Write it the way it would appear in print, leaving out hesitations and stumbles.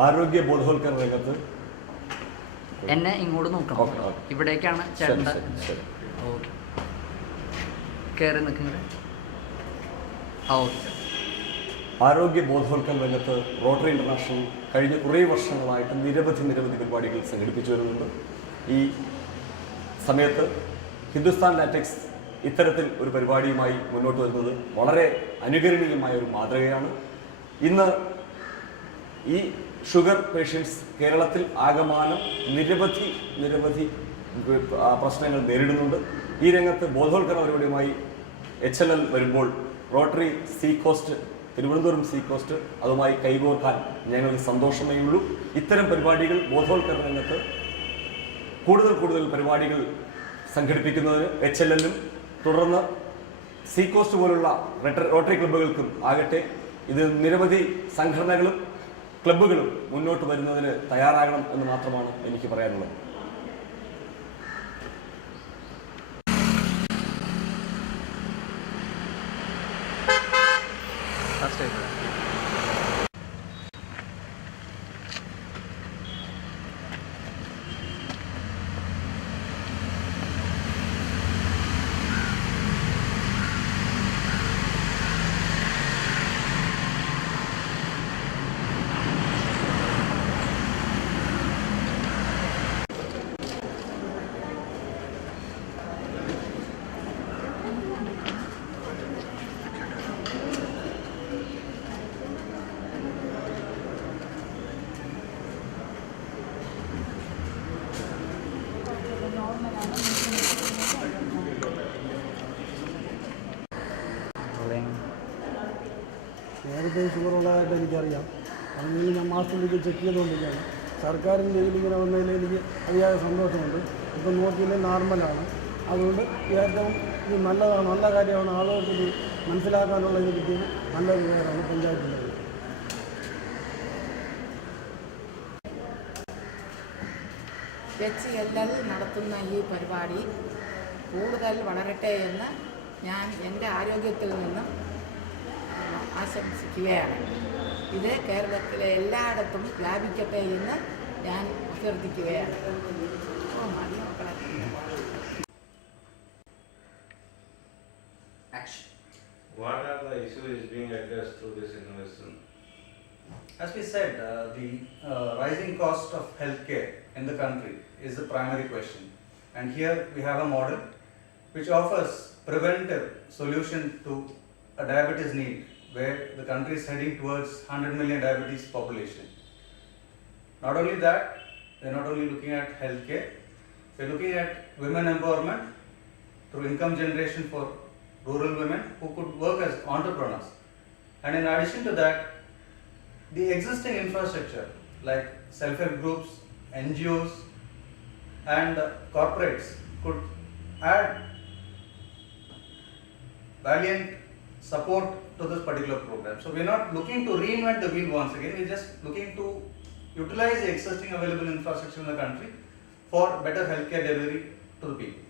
ആരോഗ്യ ബോധവൽക്കരണ രംഗത്ത് എന്നെ ഇങ്ങോട്ട് നോക്കണം. ഇവിടേക്കാണ് ചേട്ടൻ്റെ. ഓക്കെ, കയറി നിൽക്കുന്നത്. ഓക്കെ. ആരോഗ്യ ബോധവൽക്കരണ രംഗത്ത് റോട്ടറി ഇൻ്റർനാഷണൽ കഴിഞ്ഞ കുറേ വർഷങ്ങളായിട്ട് നിരവധി പരിപാടികൾ സംഘടിപ്പിച്ചു വരുന്നുണ്ട്. ഈ സമയത്ത് ഹിന്ദുസ്ഥാൻ ലാറ്റക്സ് ഇത്തരത്തിൽ ഒരു പരിപാടിയുമായി മുന്നോട്ട് വരുന്നത് വളരെ അനുകരണീയമായ ഒരു മാതൃകയാണ്. ഇന്ന് ഈ ഷുഗർ പേഷ്യൻസ് കേരളത്തിൽ ആകമാനം നിരവധി പ്രശ്നങ്ങൾ നേരിടുന്നുണ്ട്. ഈ രംഗത്ത് ബോധവൽക്കരണ പരിപാടിയുമായി HLL വരുമ്പോൾ rotary see cost, Thiruvananthapuram see cost അതുമായി കൈകോർക്കാൻ ഞങ്ങൾക്ക് സന്തോഷമേ ഉള്ളൂ. ഇത്തരം പരിപാടികൾ ബോധവൽക്കരണ രംഗത്ത് കൂടുതൽ പരിപാടികൾ സംഘടിപ്പിക്കുന്നതിന് HLL-ലും തുടർന്ന് സീ കോസ്റ്റ് പോലുള്ള റോട്ടറി ക്ലബ്ബുകൾക്കും ആകട്ടെ, ഇത് നിരവധി സംഘടനകളും ക്ലബ്ബുകളും മുന്നോട്ട് വരുന്നതിന് തയ്യാറാകണം എന്ന് മാത്രമാണ് എനിക്ക് പറയാനുള്ളത്. നേരത്തെ ഷുഗറുള്ളതായിട്ട് എനിക്കറിയാം. അങ്ങനെ ഞാൻ മാസത്തിലേക്ക് ചെക്ക് ചെയ്തുകൊണ്ടിരിക്കുകയാണ്. സർക്കാരിൻ്റെ ഇങ്ങനെ വന്നതിൽ എനിക്ക് അതിയായ സന്തോഷമുണ്ട്. ഇപ്പം നോക്കിയില്ലെങ്കിൽ നോർമലാണ്. അതുകൊണ്ട് ഏറ്റവും ഇത് നല്ലതാണ്, നല്ല കാര്യമാണ്. ആളുകൾക്ക് ഇത് മനസ്സിലാക്കാനുള്ള ഇത് കിട്ടിയത് നല്ലൊരു കാര്യമാണ് പഞ്ചായത്തിൻ്റെ. HLL നടത്തുന്ന ഈ പരിപാടി കൂടുതൽ വളരട്ടെ എന്ന് ഞാൻ എൻ്റെ ആരോഗ്യത്തിൽ നിന്നും ആശംസിക്കുകയാണ്. ഇത് കേരളത്തിലെ എല്ലായിടത്തും വ്യാപിക്കട്ടെ എന്ന് ഞാൻ അഭ്യർത്ഥിക്കുകയാണ്. What are the issues being addressed through this innovation? As we said, the rising cost of healthcare in the country is the primary question, and here we have a model which offers preventive solution to a diabetes need, where the country is heading towards 100 million diabetes population. Not only that, we're not only looking at healthcare, we're looking at women empowerment through income generation for rural women who could work as entrepreneurs. And in addition to that, the existing infrastructure like self-help groups, NGOs and corporates could add valiant support to this particular program. So we're not looking to reinvent the wheel once again, we're just looking to utilize the existing available infrastructure in the country for better healthcare delivery to the people.